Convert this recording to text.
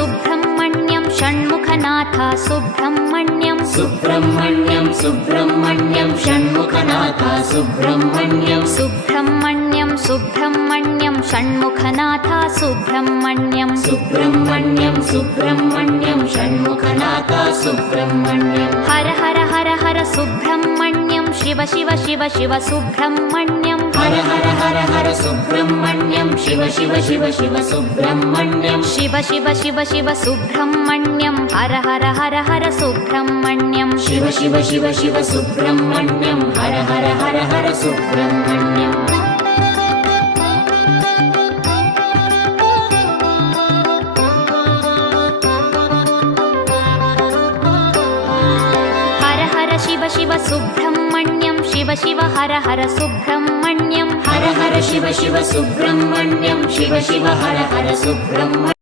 Subrahmanyam Shanmukhanath Subrahmanyam Subrahmanyam Subrahmanyam Shanmukhanath Subrahmanyam Subrahmanyam Subrahmanyam Shanmukhanath Subrahmanyam Subrahmanyam Subrahmanyam Shanmukhanath Subrahmanyam Har Har Har Har Subrahmanyam Shiva Shiva Shiva Shiva Subrahmanyam Har Har Har Har Subrahmanyam Shiva Shiva Shiva Shiva Subrahmanyam Shiva Shiva Shiva Shiva Subrahmanyam Har Har Har Har Subrahmanyam Shiva Shiva Shiva Shiva Subrahmanyam Har Har Har Har Subrahmanyam Har Har Shiva Shiva Subrahmanyam Shiva Shiva Har Har Subrahmanyam Har Har Shiva Shiva Subrahmanyam Shiva Shiva Har Har Subrahmanyam